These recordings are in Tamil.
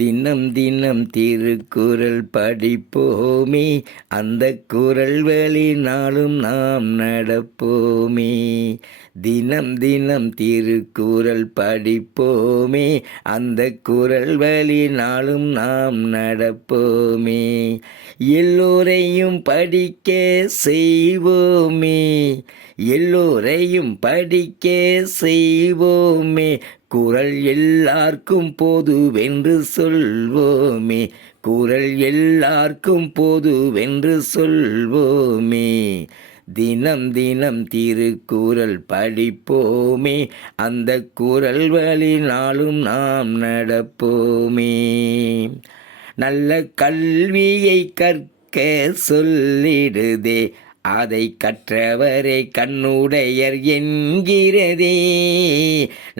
தினம் தினம் திருக்குறள் படிப்போமே, அந்த குறள் வழி நாளும் நாம் நடப்போமே. தினம் தினம் திருக்குறள் படிப்போமே, அந்த குறள் வழி நாளும் நாம் நடப்போமே. எல்லோரையும் படிக்க செய்வோமே, எல்லோரையும் படிக்க செய்வோமே. குறள் எல்லார்க்கும் பொதுவென்று சொல்வோமே, குறள் எல்லார்க்கும் பொதுவென்று சொல்வோமே. தினம் தினம் திருக்குறள் படிப்போமே, அந்த குறள் வழி நாளும் நாம் நடப்போமே. நல்ல கல்வியை கற்க சொல்லிடுதே, அதை கற்றவரை கண்ணுடையர் என்கிறதே.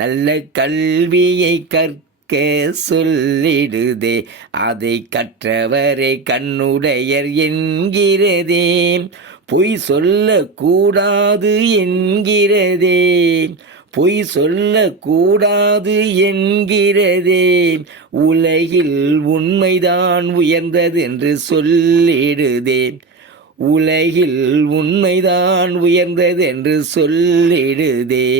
நல்ல கல்வியை கற்க சொல்லிடுதே, அதை கற்றவரை கண்ணுடையர் என்கிறதே. பொய் சொல்லக்கூடாது என்கிறதே, பொய் சொல்லக்கூடாது என்கிறதே. உலகில் உண்மைதான் உயர்ந்தது என்று சொல்லிடுதே, உலகில் உண்மைதான் உயர்ந்தது என்று சொல்லிடுதே.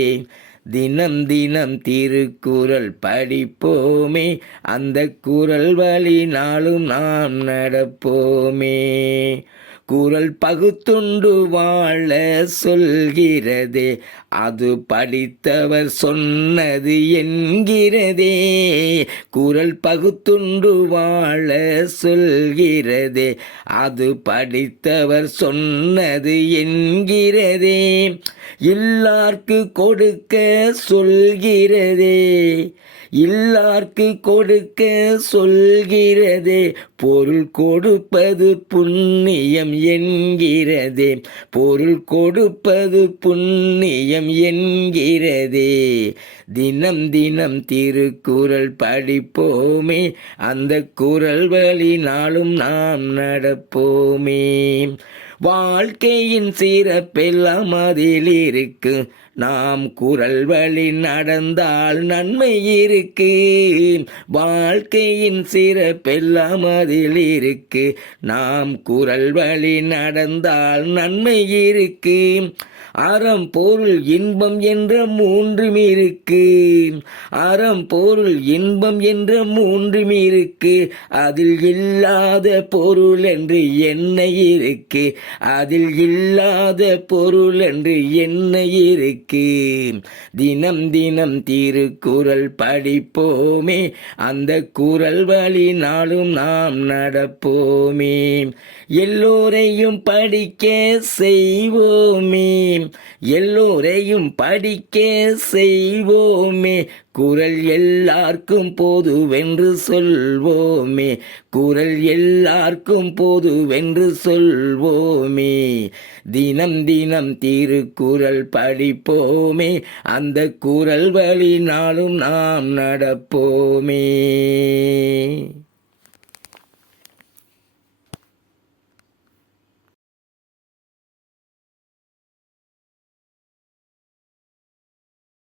தினம் தினம் திருக்குறள் படிப்போமே, அந்த குறள் வழி நாளும் நாம் நடப்போமே. குறள் பகுத்துண்டு வாழ சொல்கிறதே, அது படித்தவர் சொன்னது என்கிறதே. குறள் பகுத்துண்டு வாழ சொல்கிறதே, அது படித்தவர் சொன்னது என்கிறதே. எல்லார்க்கு கொடுக்க சொல்கிறதே, எல்லார்க்கு கொடுக்க சொல்கிறதே. பொருள் கொடுப்பது புண்ணியம் என்கிறதே, பொருள் கொடுப்பது புண்ணியம் என்கிறதே. தினம் தினம் திருக்குறள் படிப்போமே, அந்த குறள் வழி நாளும் நாம் நடப்போமே. வாழ்க்கையின் சிறப்பெல்லாம் அதில் இருக்கு, நாம் குறள் வழி நடந்தால் நன்மை இருக்கு. வாழ்க்கையின் சிறப்பெல்லாம் அதில் இருக்கு, நாம் குறள் வழி நடந்தால் நன்மை இருக்கு. அறம் பொருள் இன்பம் என்ற மூன்றும் இருக்கு, அறம் பொருள் இன்பம் என்ற மூன்றும் இருக்கு. அதில் இல்லாத பொருள் என்று என்ன இருக்கு, அதில் இல்லாத பொருள் என்று என்ன இருக்கு. தினம் தினம் திருக்குறள் படிப்போமே, அந்த குறள் வழி நாளும் நாம் நடப்போமே. எல்லோரையும் படிக்க செய்வோமே, எல்லோரையும் படிக்க செய்வோமே. குறள் எல்லார்க்கும் பொதுவென்று சொல்வோமே, குறள் எல்லார்க்கும் பொதுவென்று சொல்வோமே. தினம் தினம் திருக்குறள் படிப்போமே, அந்த குறள் வழி நாளும் நாம் நடப்போமே.